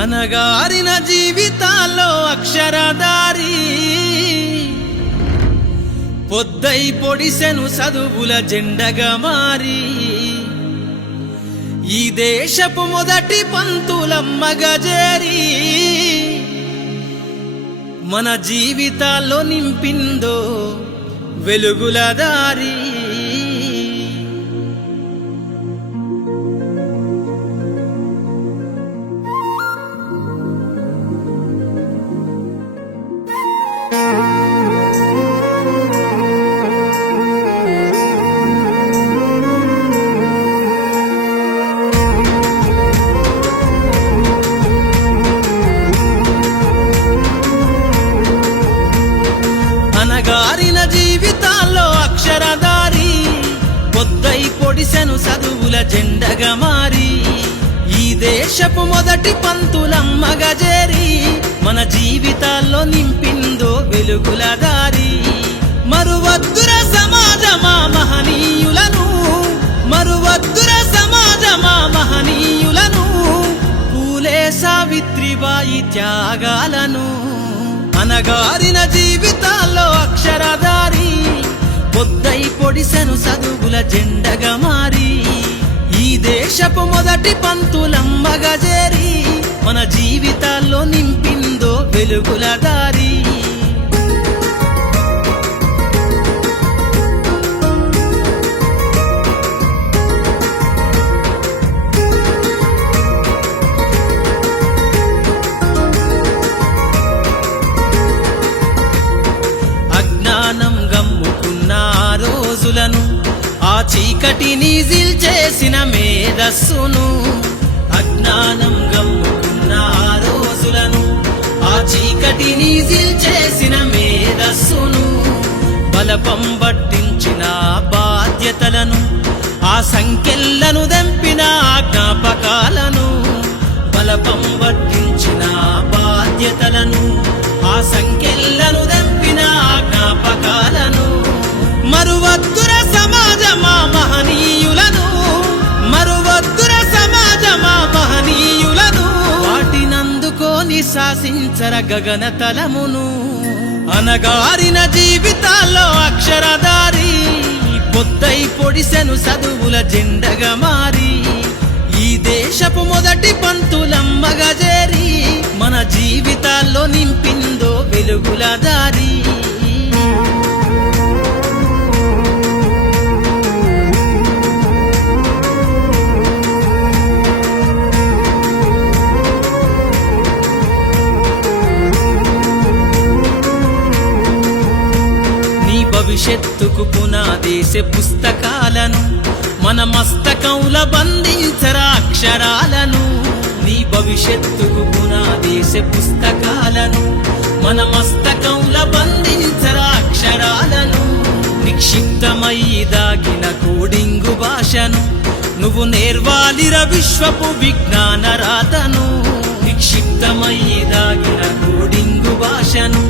అనగారిన జీవితాల్లో అక్షరదారి పొద్దై పొడిసెను చదువుల జెండగా మారి ఈ దేశపు మొదటి పంతులమ్మగా చేరి మన జీవితాల్లో నింపిందో వెలుగుల దారి. అనగారిన జీవితాల్లో అక్షరదారి పొద్దై పొడిసెను చదువుల జెండగా మారి ఈ దేశపు మొదటి పంతులమ్మగా చేరి మన జీవితాల్లో నింపిందో వెలుగుల దారి. మరువద్దుర సమాజమా మహనీయులను, మరువద్దుర సమాజమా మహనీయులను, పూలే సావిత్రిబాయి త్యాగాలను. అనగారిన జీవితాల్లో అక్షరదారి పొద్దై పొడిసెను చదువుల జెండగా మారి ఈ దేశపు మొదటి పంతులమ్మగా చేరి మన జీవితాల్లో నింపిందో వెలుగుల దారి. ఆ చీకటిని జిల్చేసిన మేధస్సును, అజ్ఞానం గమ్ముకున్న ఆ రోజులను, ఆ చీకటిని జిల్చేసిన మేధస్సును, బలపం పట్టించిన బాధ్యతలను, ఆ సంఖ్యలను దంపిన జ్ఞాపకాలను, బలపం పట్టించిన బాధ్యతలను, ఆ సంఖ్యలను దంపిన జ్ఞాపకాలను. మరువద్దుర సమాజమా మహనీయులను, మరువద్దుర సమాజమా మహనీయులను, వాటినందుకోని శాసించర గగన తలమును. అనగారిన జీవితాల్లో అక్షరదారి పొద్దై పొడిసెను చదువుల జెండగా మారి ఈ దేశపు మొదటి పంతులమ్మగా చేరి మన జీవితాల్లో నింపిందో వెలుగుల దారి. భవిష్యత్తుకు పునాదేసే పుస్తకాలను మన మస్తకంల బంధించరా అక్షరాలను. నీ భవిష్యత్తుకు పునాదేసే పుస్తకాలను మన మస్తకంల బంధించరా అక్షరాలను. నిక్షిప్తమై దాగిన కోడింగు భాషను నువ్వు నేర్వాలిర విశ్వపు విజ్ఞాన రాతను. నిక్షిప్తమై దాగిన కోడింగు భాషను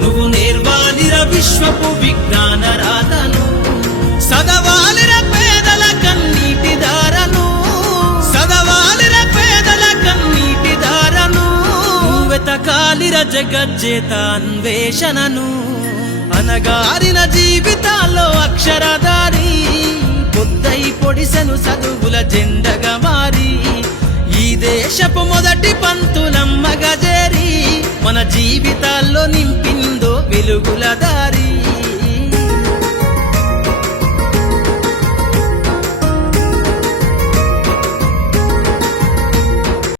నువ్వు నేర్వాలిర విశ్వపు విజ్ఞాన రాతను. సదవాలిర పేదల కన్నీటి దారను, సదవాలిర పేదల కన్నీటి దారను, వెతకాలిర జగజ్జేత అన్వేషణను. అనగారిన జీవితాల్లో అక్షరదారి పొద్దై పొడిసెను చదువుల జెండగా మారి ఈ దేశపు మొదటి పంతులమ్మగా చేరి మన జీవితాల్లో నింపిందో వెలుగుల దారి.